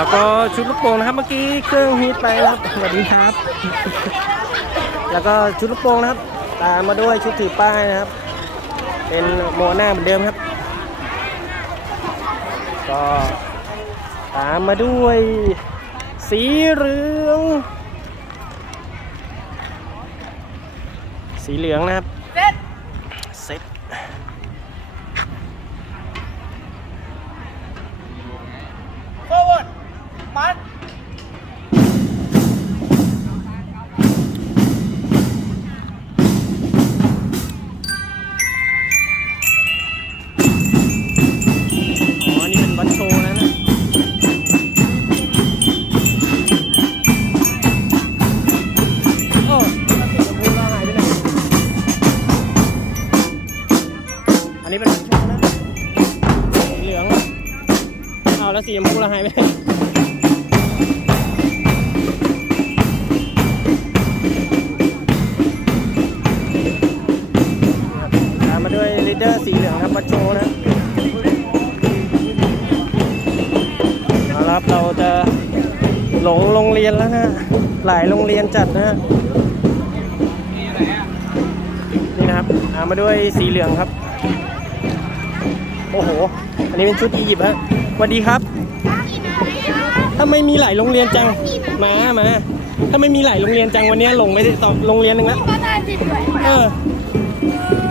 แล้วก็ชุดลูกโป่งนะครับเมื่อกี้เครื่องฮีทไปครับสวัสดีครับ แล้วก็ชุดลูกโป่งนะครับ ตามมาด้วยชุดถือป้ายนะครับ เป็นโมหน้าเหมือนเดิมครับ ก็ตามมาด้วยสีเหลือง สีเหลืองนะครับเซ็ต forward หลายโรงเรียนจัดนะนี่นะครับตามมาด้วยสีเหลืองครับ โอ้โห อันนี้เป็นชุดอียิปต์ฮะสวัสดีครับถ้าไม่มีหลายโรงเรียนจัง มามาถ้าไม่มีหลายโรงเรียนจังวันนี้หลงไปสองโรงเรียนหนึ่งแล้วภาษาสิทธิ์ด้วยเออ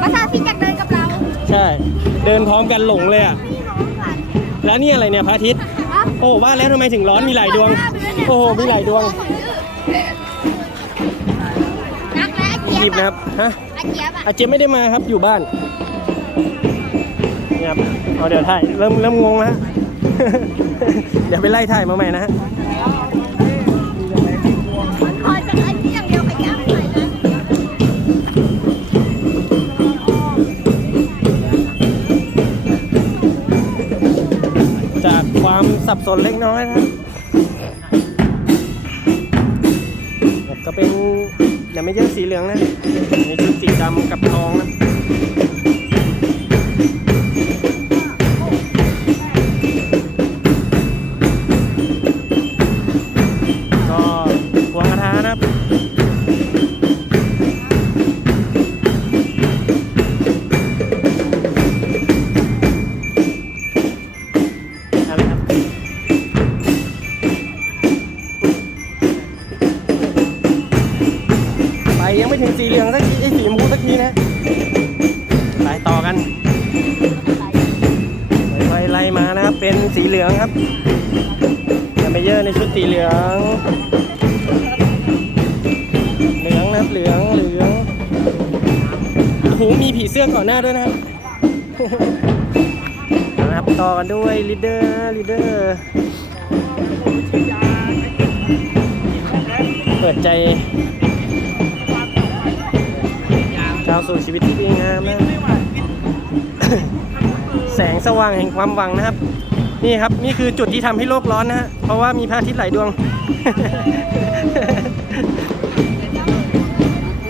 ภาษาสิทธิ์อยากเดินกับเรา ใช่ เดินพร้อมกันหลงเลยอะ แล้วนี่อะไรเนี่ยพระอาทิตย์ โอ้ว่าแล้วทำไมถึงร้อนมีหลายดวง โอ้โห มีหลายดวงนักและอีอาเจี๊ยิยปบต์นะครับ ฮะ อาเจี๊ยบอะอาเจยบไม่ได้มาครับอยู่บ้านนี่ครับเอาเดี๋ยวถ่ายเริ่มเริ่มงงแล้วฮะ เดี๋ยวไปไล่ถ่ายมาใหม่นะฮะคอยจะอันนี้อย่างเดียวไปย่างเลยนะจากความสับสนเล็กน้อยนะครับแบบ อย่ไม่เยอะสีเหลืองนะมีชุดสีดำกับทองนะ อ้ยสีชมพูสักทีนะไปต่อกันค่อยๆไล่มานะครับ เป็นสีเหลืองครับอย่าไปเยอะในชุดสีเหลือง เหลืองนะครับเหลืองเหลืองโอ้โหมีผีเสื้อก่อนหน้าด้วยนะครับนะครับต่อกันด้วยลีดเดอร์ลีดเดอร์เปิดใจ ก้าวสู่ชีวิตที่ดีงามนะแสงสว่างแห่งความหวังนะครับ นี่ครับนี่คือจุดที่ทำให้โลกร้อนนะฮะเพราะว่ามีพระอาทิตย์หลายดวง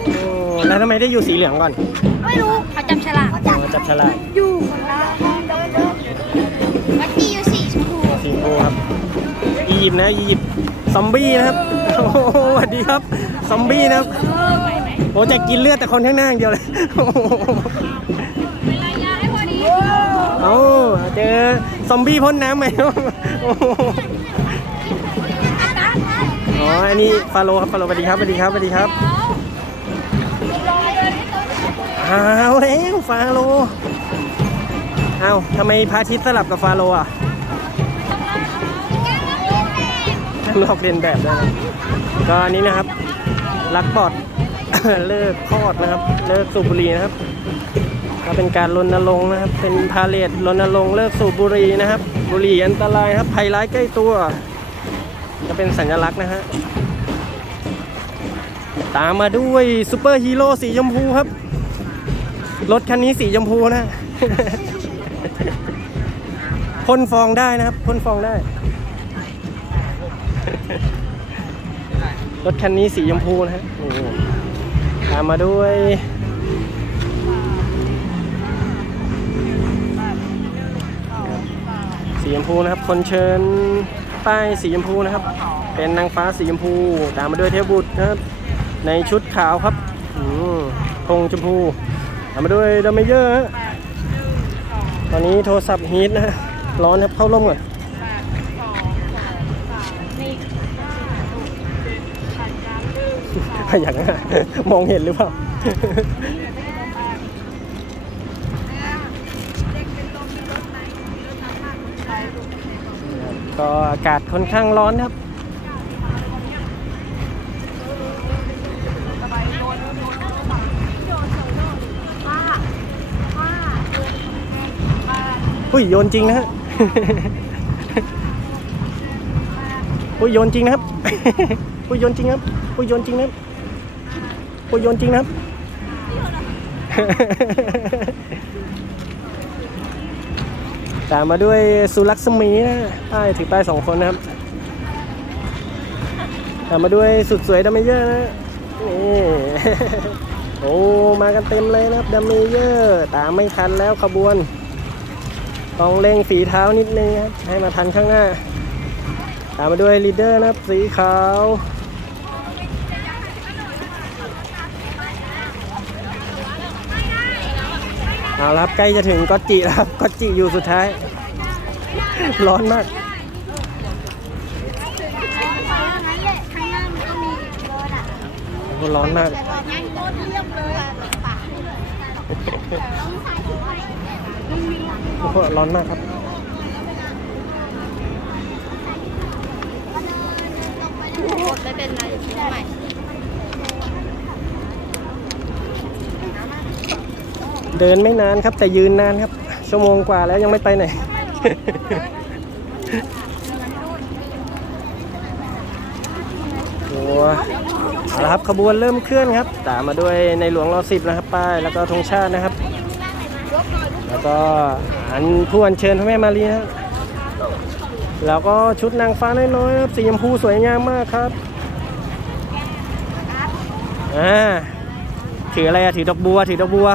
โอ้แล้วทำไมได้อยู่สีเหลืองก่อนไม่รู้เขาจับฉลากเขาจับอ๋อจับฉลากอยู่ของเราวัดดีอยู่สีชมพูสีชมพูครับอียิปต์นะอียิปต์ซอมบี้นะครับโอ้โหสวัสดีครับซอมบี้นะครับ โอ้จะกินเลือดแต่คนข้างหน้าอย่างเดียวเลยโอ้โหให้พอดีเอาเจอซอมบี้พ่นน้ำไหมโอ้โหอ๋อ อันนี้ฟาโรห์ครับฟาโรห์สวัสดีครับสวัสดีครับสวัสดีครับเอาแล้วฟาโรห์เอาทำไมพระอาทิตย์สลับกับฟาโรห์อะลอกเรียนแบบได้นะก็อันนี้นะครับรักปอด เลิกคอดนะครับ เลิกสูบบุหรี่นะครับก็เป็นการรณรงค์นะครับ เป็นพาเลทรณรงค์เลิกสูบบุหรี่นะครับ บุหรี่อันตรายครับภัยร้ายใกล้ตัว จะเป็นสัญลักษณ์นะฮะตามมาด้วยซูเปอร์ฮีโร่สีชมพูครับ รถคันนี้สีชมพูนะพ่นฟองได้นะครับพ่นฟองได้ รถคันนี้สีชมพูนะฮะ ตามมาด้วยสีชมพูนะครับ คนเชิญป้ายสีชมพูนะครับ เป็นนางฟ้าสีชมพู ตามมาด้วยเทพบุตรนะครับ ในชุดขาวครับธงชมพู ตามมาด้วยดัมเมเยอร์ตอนนี้โทรศัพท์ฮีทนะฮะร้อนครับเข้าร่มก่อน อย่างนั้นอะมองเห็นหรือเปล่าก็อากาศค่อนข้างร้อนครับอุ้ยโยนจริงนะฮะอุ้ยโยนจริงนะครับอุ้ยโยนจริงครับอุ้ยโยนจริงนะครับ อุ้ยโยนจริงนะครับ ตามมาด้วยสุลักษมีนะป้ายถือป้ายสองคนนะครับ ตามมาด้วยสุดสวยดัมเมเยอร์นะนี่โอ้มากันเต็มเลยนะครับดัมเมเยอร์ตามไม่ทันแล้วขบวนต้องเร่งฝีเท้านิดนึงครับให้มาทันข้างหน้า ตามมาด้วยลีดเดอร์นะครับสีขาว เอาละครับใกล้จะถึงก็จิแล้วครับก็จิอยู่สุดท้าย ร้อนมากร้อนมากร้อนมากครับไม่เป็นไรใช่ไหม เดินไม่นานครับแต่ยืนนานครับ ชั่วโมงกว่าแล้วยังไม่ไปไหน โอ้เอาละครับขบวนเริ่มเคลื่อนครับ ตามมาด้วยในหลวงรอสิบนะครับ ป้ายแล้วก็ธงชาตินะครับ แล้วก็อันผู้อัญเชิญพระแม่มารีนะครับแล้วก็ชุดนางฟ้าน้อยๆครับสีชมพูสวยงามมากครับอ่าถืออะไรอะถือดอกบัว ถือดอกบัว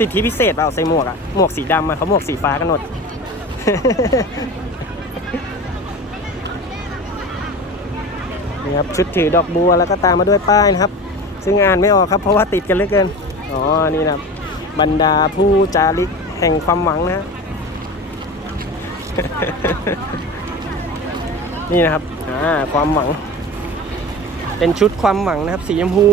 สิทธิพิเศษเปล่าใส่หมวกอะหมวกสีดำอะเขาหมวกสีฟ้ากันหมด นี่ครับชุดถือดอกบัวแล้วก็ตามมาด้วยป้ายนะครับ ซึ่งอ่านไม่ออกครับเพราะว่าติดกันเหลือเกิน อ๋อ นี่นะครับ บรรดาผู้จาริกแห่งความหวังนะฮะ นี่นะครับ อ่า ความหวัง เป็นชุดความหวังนะครับ สีชมพู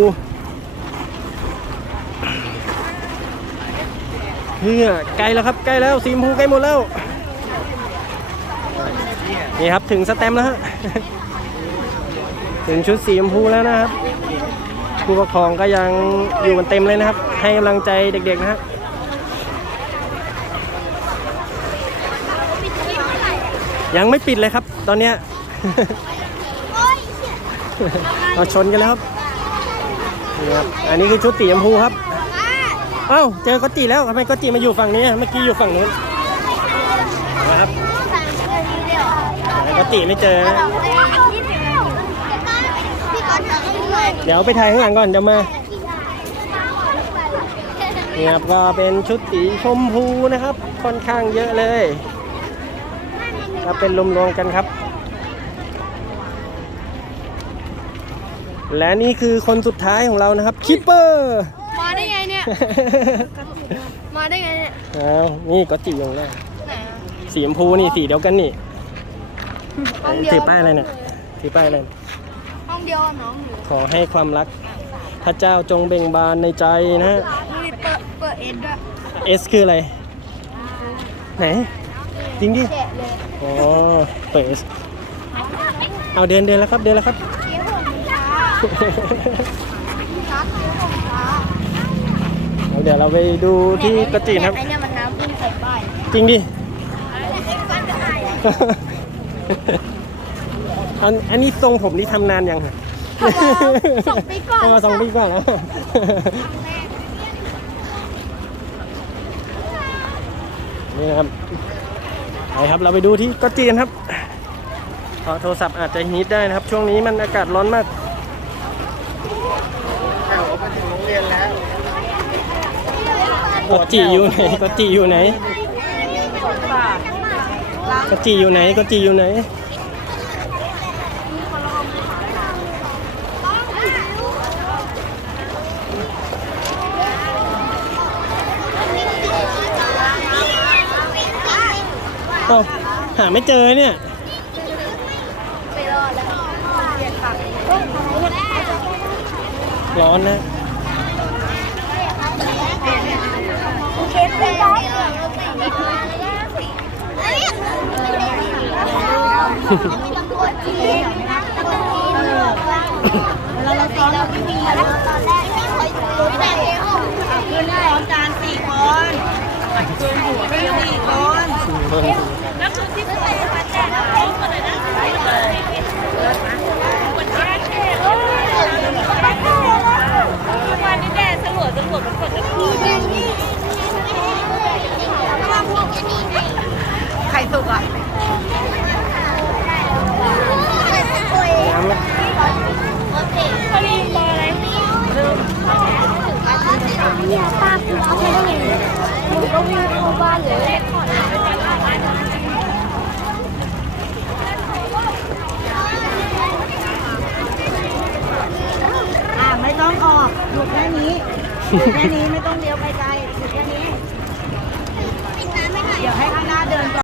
เฮ้ยใกล้แล้วครับใกล้แล้วสีชมพูใกล้หมดแล้ว นี่ครับถึงสแตมแล้วฮะถึงชุดสีชมพูแล้วนะครับ ผู้ปกครองก็ยังอยู่กันเต็มเลยนะครับ ให้กำลังใจเด็กๆนะฮะยังไม่ปิดเลยครับ ตอนเนี้ยเชี่ยเราชนกันแล้วครับนี่ครับ อันนี้คือชุดสีชมพูครับ เอ้าเจอก็จีแล้วทำไมก็จีมาอยู่ฝั่งนี้เมื่อกี้อยู่ฝั่งนู้นนะครับสั่งเลยทีเดียวแต่ก็จีไม่เจอนะพี่ก๊อตจะเอาเลยเดี๋ยวไปถ่ายข้างหลังก่อนเดี๋ยวมานี่ครับก็เป็นชุดสีชมพูนะครับ ค่อนข้างเยอะเลยก็เป็นรวมๆกันครับ และนี่คือคนสุดท้ายของเรานะครับคิปเปอร์ มาได้ไงเนี่ยมาได้ไงเนี่ยอ้าวนี่ก็จีอยู่แล้วไหนอะสีชมพูนี่สีเดียวกันนี่ห้องเดียวถือป้ายอะไรเนี่ยถือป้ายอะไรห้องเดียวกับน้องหนูขอให้ความรัก พระเจ้าจงเบ่งบานในใจนะฮะมีเปิดเปิดเอ็นด้วยเอสคืออะไร ไหน จริงดิแกะเลยอ๋อเปิด S เอาเดินเดินแล้วครับเดินแล้วครับ เกี้ยวผมช้าช้าเกี้ยวผมช้า เอาเดี๋ยวเราไปดูที่กระจีนครับ ไอเนี่ยมันน้ำพุ่งใส่ป้ายจริงดิ อันอันนี้ทรงผมนี่ทำนานยังฮะสองปีก่อนทำมาสองปีก่อนแล้วนี่นะครับไปครับ เราไปดูที่เก็จีนครับเพราะโทรศัพท์อาจจะฮีทได้นะครับ ช่วงนี้มันอากาศร้อนมาก เรียนแล้ว กดจีอยู่ไหนกดจีอยู่ไหนกะจีอยู่ไหนกะจีอยู่ไหนเอ้าหาไม่เจอเนี่ยร้อนนะ เก็บไปได้ตัวจีนตัวจีนเวลาเราซ้อมเราไม่มี แล้วตอนแรกไม่ค่อยรู้แต่เอง ขึ้นพร้อมกันสี่คนขึ้นอยู่สี่คน แล้วคือที่ใส่มาแจกน้องคนไหนนะวันนี้แดดสลัวสลัวมันกดจะพูดไข่สุกอะ น้ำนะ พอดีบออะไร เนี่ยป้าคือเอาไปได้ไง มึงก็วิ่งเข้าบ้านเลยอ่าไม่ต้องออกหยุดแค่นี้หยุดแค่นี้ไม่ต้องเลี้ยวไปไกลหยุดแค่นี้ เดี๋ยวให้ข้างหน้าเดินก่อน